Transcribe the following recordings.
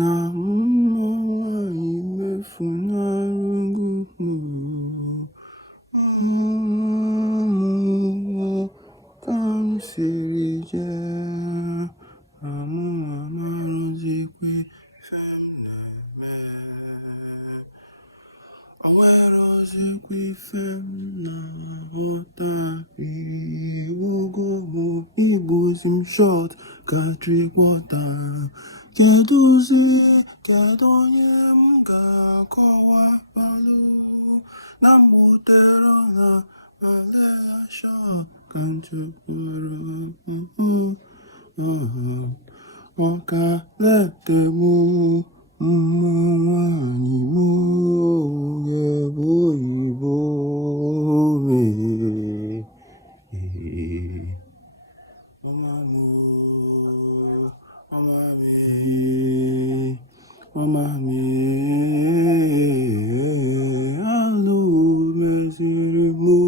na mwanyi mefunarungu kamsirije amarozikwe femneme awerozikwe femna otari ugomu ibuzim shot country water kedu onye m ga-akọwa balụ na mgbutero na malesha ka nchekwuru ọka letegbu mma nwanyị m oge bụ oyibo mere Omami, alụ meziri mụ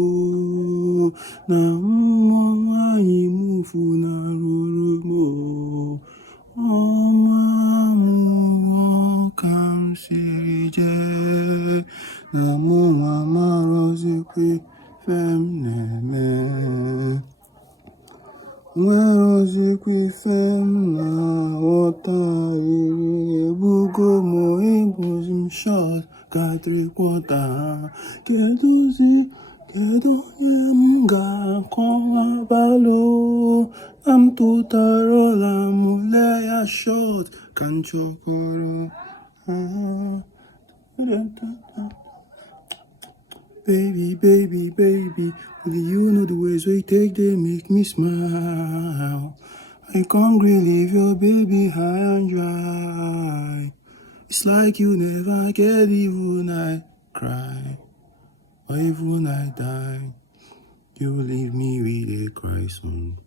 na mmụọ nwanyị m funarụrụ mụ ọma mụọ ka m siri jee na mụ nwa marọzikwe fem na-eme nwerozikwe fem na ghọta iru ebugo m ibuzim shot ka 3/4 kedu onye m ga-akọwa balụ na m tụtarola mule ya shot ka nchọkọrọ Baby, only you know the ways we take, they make me smile. I can't relieve your baby high and dry. It's like you never get even I cry, or even I die. You leave me with a cry song.